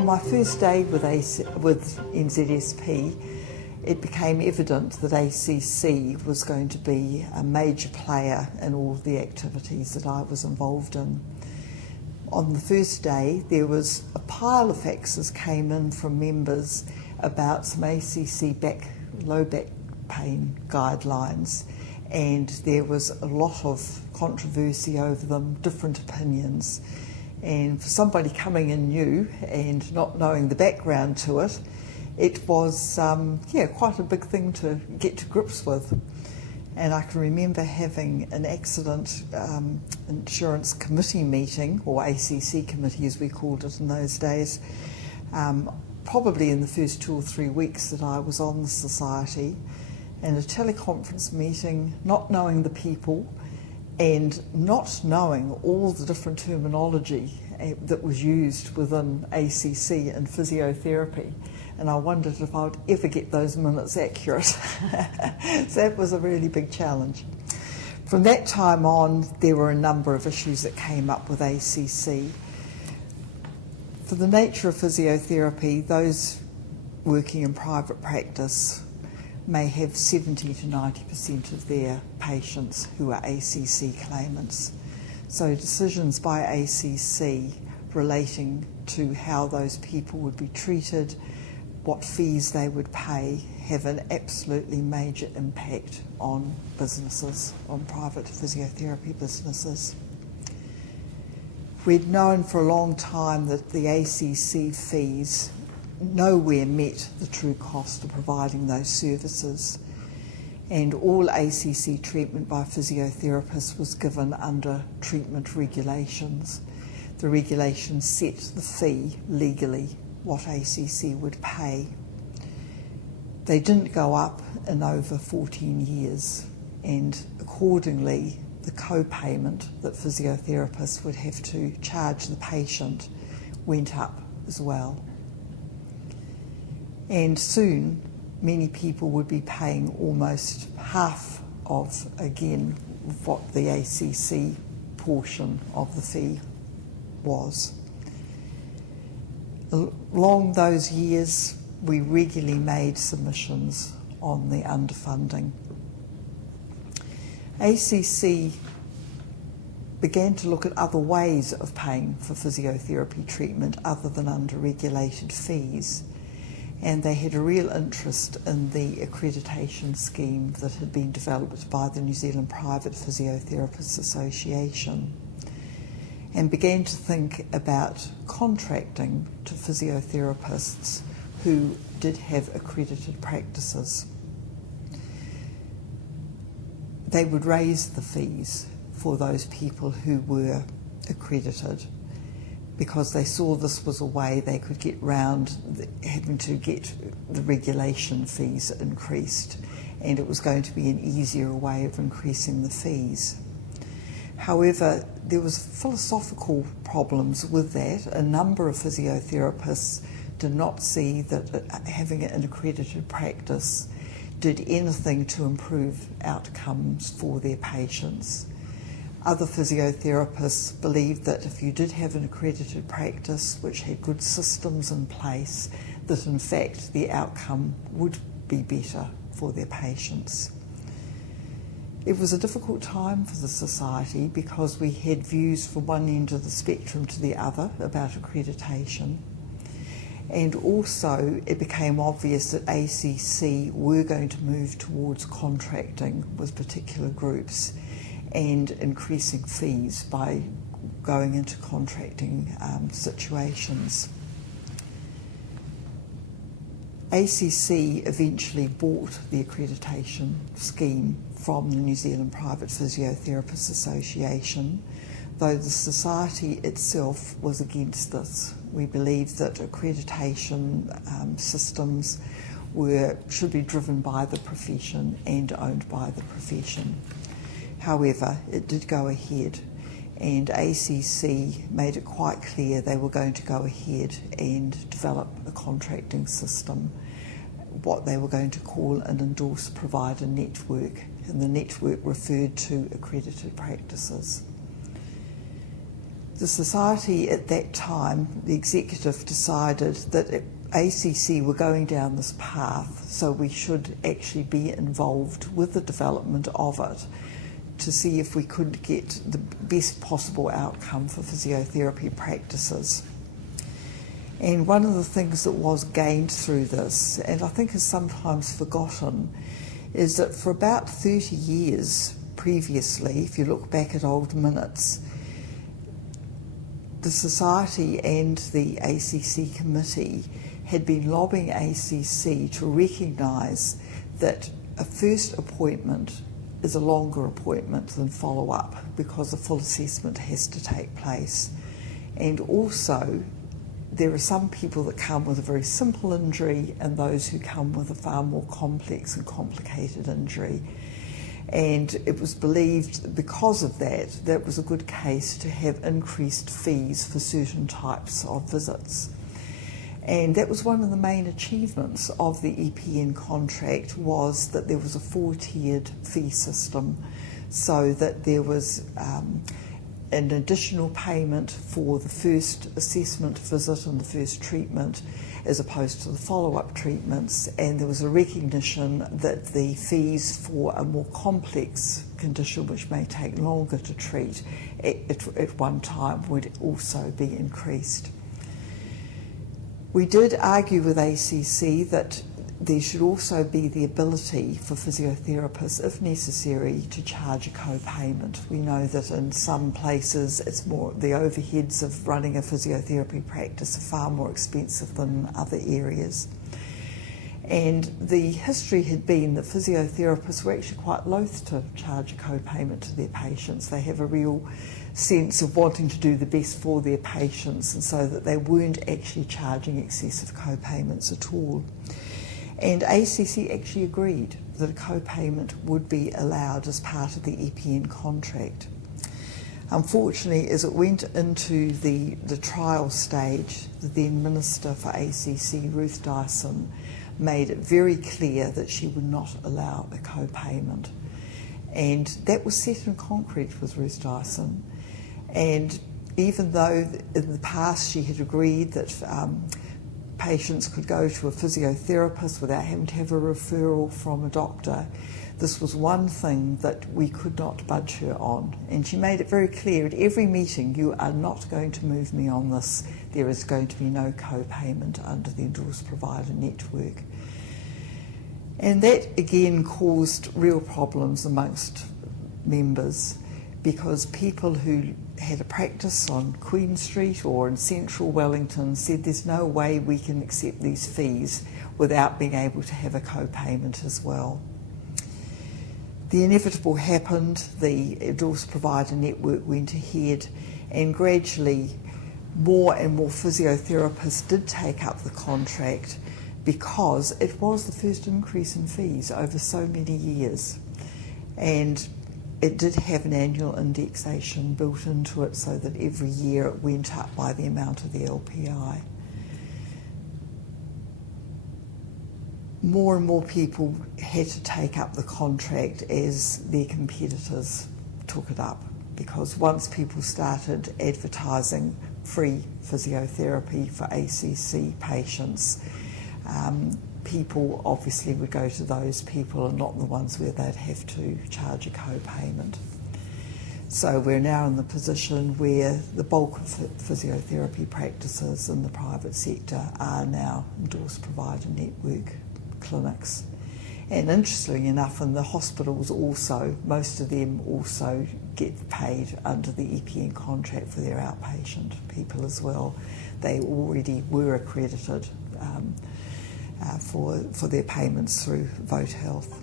On my first day with NZSP, it became evident that ACC was going to be a major player in all of the activities that I was involved in. On the first day, there was a pile of faxes came in from members about some ACC low back pain guidelines, and there was a lot of controversy over them, different opinions. And for somebody coming in new and not knowing the background to it, it was quite a big thing to get to grips with. And I can remember having an accident insurance committee meeting, or ACC committee as we called it in those days, probably in the first 2 or 3 weeks that I was on the society, and a teleconference meeting, not knowing the people and not knowing all the different terminology that was used within ACC and physiotherapy. And I wondered if I would ever get those minutes accurate. So that was a really big challenge. From that time on, there were a number of issues that came up with ACC. For the nature of physiotherapy, those working in private practice may have 70 to 90% of their patients who are ACC claimants. So decisions by ACC relating to how those people would be treated, what fees they would pay, have an absolutely major impact on businesses, on private physiotherapy businesses. We'd known for a long time that the ACC fees nowhere met the true cost of providing those services, and all ACC treatment by physiotherapists was given under treatment regulations. The regulations set the fee legally, what ACC would pay. They didn't go up in over 14 years, and accordingly the co-payment that physiotherapists would have to charge the patient went up as well. And soon, many people would be paying almost half of, again, what the ACC portion of the fee was. Along those years, we regularly made submissions on the underfunding. ACC began to look at other ways of paying for physiotherapy treatment other than under regulated fees. And they had a real interest in the accreditation scheme that had been developed by the New Zealand Private Physiotherapists Association, and began to think about contracting to physiotherapists who did have accredited practices. They would raise the fees for those people who were accredited, because they saw this was a way they could get round having to get the regulation fees increased, and it was going to be an easier way of increasing the fees. However, there was philosophical problems with that. A number of physiotherapists did not see that having an accredited practice did anything to improve outcomes for their patients. Other physiotherapists believed that if you did have an accredited practice which had good systems in place, that in fact the outcome would be better for their patients. It was a difficult time for the society because we had views from one end of the spectrum to the other about accreditation. And also it became obvious that ACC were going to move towards contracting with particular groups and increasing fees by going into contracting situations. ACC eventually bought the accreditation scheme from the New Zealand Private Physiotherapists Association, though the society itself was against this. We believe that accreditation systems should be driven by the profession and owned by the profession. However, it did go ahead, and ACC made it quite clear they were going to go ahead and develop a contracting system, what they were going to call an endorsed provider network, and the network referred to accredited practices. The society at that time, the executive decided that ACC were going down this path, so we should actually be involved with the development of it to see if we could get the best possible outcome for physiotherapy practices. And one of the things that was gained through this, and I think is sometimes forgotten, is that for about 30 years previously, if you look back at old minutes, the Society and the ACC committee had been lobbying ACC to recognise that a first appointment is a longer appointment than follow-up because a full assessment has to take place. And also, there are some people that come with a very simple injury and those who come with a far more complex and complicated injury. And it was believed because of that, that was a good case to have increased fees for certain types of visits. And that was one of the main achievements of the EPN contract, was that there was a 4-tiered fee system, so that there was an additional payment for the first assessment visit and the first treatment as opposed to the follow-up treatments, and there was a recognition that the fees for a more complex condition which may take longer to treat at one time would also be increased. We did argue with ACC that there should also be the ability for physiotherapists, if necessary, to charge a co-payment. We know that in some places it's more, the overheads of running a physiotherapy practice are far more expensive than other areas. And the history had been that physiotherapists were actually quite loath to charge a co-payment to their patients. They have a real sense of wanting to do the best for their patients, and so that they weren't actually charging excessive co-payments at all. And ACC actually agreed that a co-payment would be allowed as part of the EPN contract. Unfortunately, as it went into the trial stage, the then Minister for ACC, Ruth Dyson, made it very clear that she would not allow a co-payment. And that was set in concrete with Ruth Dyson. And even though in the past she had agreed that patients could go to a physiotherapist without having to have a referral from a doctor, this was one thing that we could not budge her on. And she made it very clear at every meeting, you are not going to move me on this. There is going to be no co-payment under the endorsed provider network. And that again caused real problems amongst members, because people who had a practice on Queen Street or in central Wellington said there's no way we can accept these fees without being able to have a co-payment as well. The inevitable happened, the endorsed provider network went ahead, and gradually more and more physiotherapists did take up the contract because it was the first increase in fees over so many years. And it did have an annual indexation built into it so that every year it went up by the amount of the LPI. More and more people had to take up the contract as their competitors took it up, because once people started advertising free physiotherapy for ACC patients, people obviously would go to those people and not the ones where they'd have to charge a co-payment. So we're now in the position where the bulk of physiotherapy practices in the private sector are now endorsed provider network clinics. And interestingly enough, in the hospitals also, most of them also get paid under the EPN contract for their outpatient people as well. They already were accredited for their payments through Vote Health.